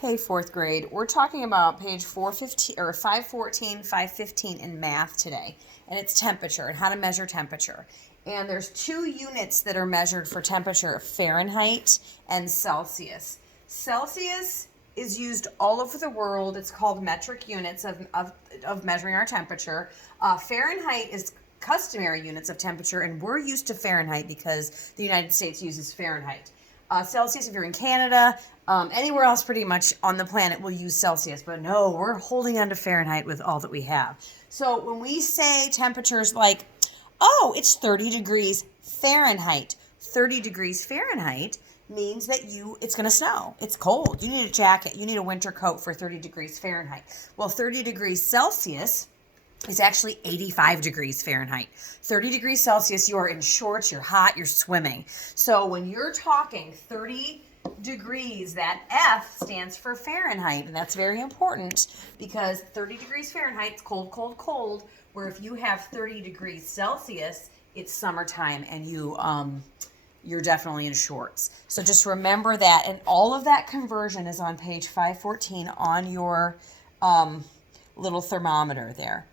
Hey, fourth grade, we're talking about page 415 or 514, 515 in math today, and it's temperature and how to measure temperature. And there's two units that are measured for temperature, Fahrenheit and Celsius. Celsius is used all over the world. It's called metric units of measuring our temperature. Fahrenheit is customary units of temperature, and we're used to Fahrenheit because the United States uses Fahrenheit. Celsius, if you're in Canada, anywhere else pretty much on the planet will use Celsius, but no, we're holding on to Fahrenheit with all that we have. So when we say temperatures like, oh, it's 30 degrees Fahrenheit, 30 degrees Fahrenheit means that it's going to snow. It's cold. You need a jacket. You need a winter coat for 30 degrees Fahrenheit. Well, 30 degrees Celsius is actually 85 degrees Fahrenheit. 30 degrees Celsius, you are in shorts, you're hot, you're swimming. So when you're talking 30 degrees, that F stands for Fahrenheit, and that's very important because 30 degrees Fahrenheit is cold, cold, cold, where if you have 30 degrees Celsius, it's summertime and you're definitely in shorts. So just remember that, and all of that conversion is on page 514 on your little thermometer there.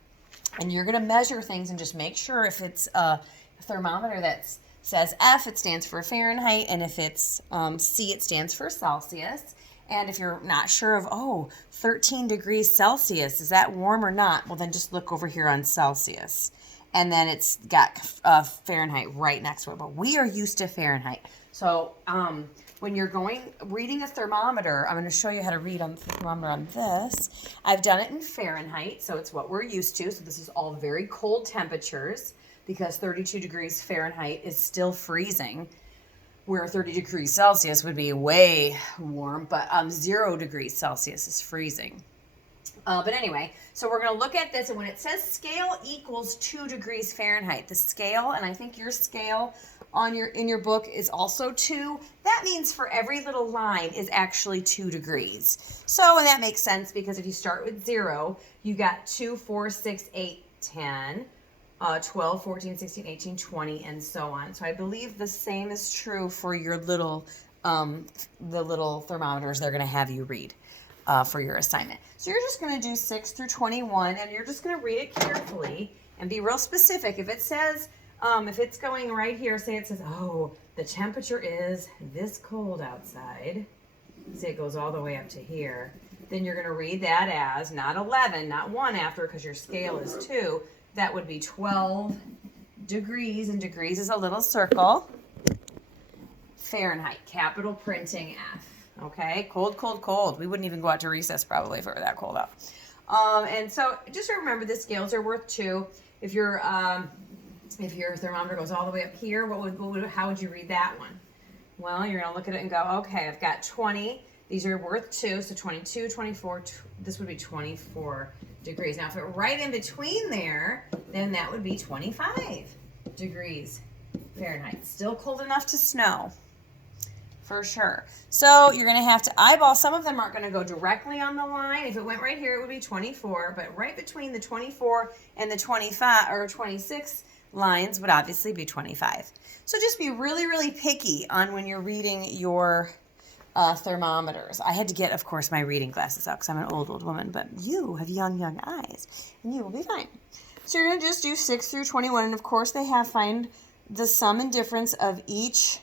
And you're going to measure things and just make sure if it's a thermometer that says F, it stands for Fahrenheit, and if it's C, it stands for Celsius. And if you're not sure of, 13 degrees Celsius, is that warm or not? Well, then just look over here on Celsius. And then it's got Fahrenheit right next to it. But we are used to Fahrenheit. So when you're reading a thermometer, I'm going to show you how to read on the thermometer on this. I've done it in Fahrenheit, so it's what we're used to. So this is all very cold temperatures because 32 degrees Fahrenheit is still freezing, where 30 degrees Celsius would be way warm, but 0 degrees Celsius is freezing. But anyway, so we're going to look at this, and when it says scale equals 2 degrees Fahrenheit, the scale, and I think your scale in your book is also 2. That means for every little line is actually 2 degrees. So, and that makes sense because if you start with 0, you got 2, 4, 6, 8, 10, 12, 14, 16, 18, 20, and so on. So I believe the same is true for your the little thermometers they're going to have you read for your assignment. So you're just going to do 6 through 21, and you're just going to read it carefully and be real specific. If it says, if it's going right here, say it says, the temperature is this cold outside. Say it goes all the way up to here. Then you're going to read that as not 11, not 1 after, because your scale is 2. That would be 12 degrees, and degrees is a little circle. Fahrenheit, capital printing F. Okay, cold, cold, cold. We wouldn't even go out to recess probably if it were that cold out. And so just remember the scales are worth 2. If your thermometer goes all the way up here, how would you read that one? Well, you're going to look at it and go, okay, I've got 20. These are worth 2, so 22, 24, this would be 24 degrees. Now, if it were right in between there, then that would be 25 degrees Fahrenheit. Still cold enough to snow, for sure. So you're going to have to eyeball. Some of them aren't going to go directly on the line. If it went right here, it would be 24, but right between the 24 and the 25 or 26 lines would obviously be 25. So just be really, really picky on when you're reading your thermometers. I had to get, of course, my reading glasses out because I'm an old woman, but you have young eyes, and you will be fine. So you're going to just do 6 through 21, and of course they have find the sum and difference of each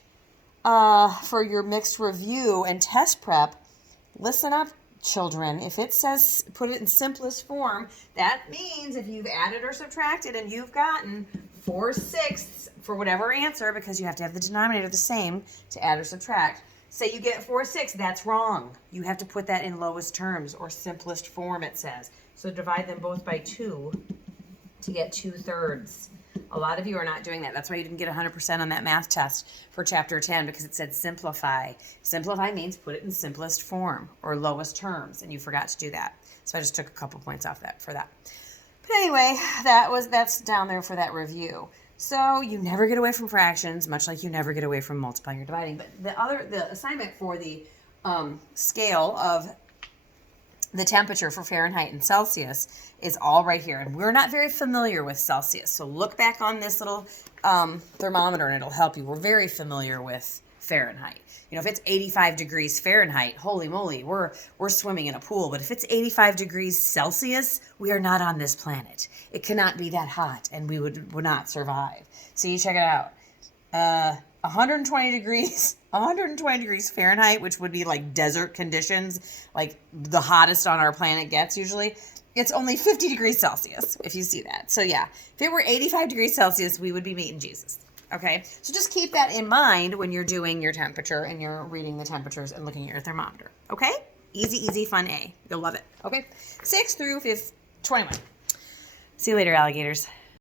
for your mixed review and test prep. Listen up, children. If it says put it in simplest form, that means if you've added or subtracted and you've gotten 4/6 for whatever answer, because you have to have the denominator the same to add or subtract. Say you get 4/6, that's wrong. You have to put that in lowest terms or simplest form, it says. So divide them both by 2 to get 2/3. A lot of you are not doing that. That's why you didn't get 100% on that math test for chapter 10, because it said simplify. Simplify means put it in simplest form or lowest terms, and you forgot to do that. So I just took a couple points off that for that. But anyway, that's down there for that review. So you never get away from fractions, much like you never get away from multiplying or dividing. But the assignment for the scale of the temperature for Fahrenheit and Celsius is all right here. And we're not very familiar with Celsius. So look back on this little thermometer and it'll help you. We're very familiar with Fahrenheit. You know, if it's 85 degrees Fahrenheit, holy moly, we're swimming in a pool. But if it's 85 degrees Celsius, we are not on this planet. It cannot be that hot, and we would not survive. So you check it out. 120 degrees Fahrenheit, which would be like desert conditions, like the hottest on our planet gets usually. It's only 50 degrees Celsius, if you see that. So yeah, if it were 85 degrees Celsius, we would be meeting Jesus. Okay, so just keep that in mind when you're doing your temperature and you're reading the temperatures and looking at your thermometer. Okay, easy, fun A. You'll love it. Okay, 6 through 21. See you later, alligators.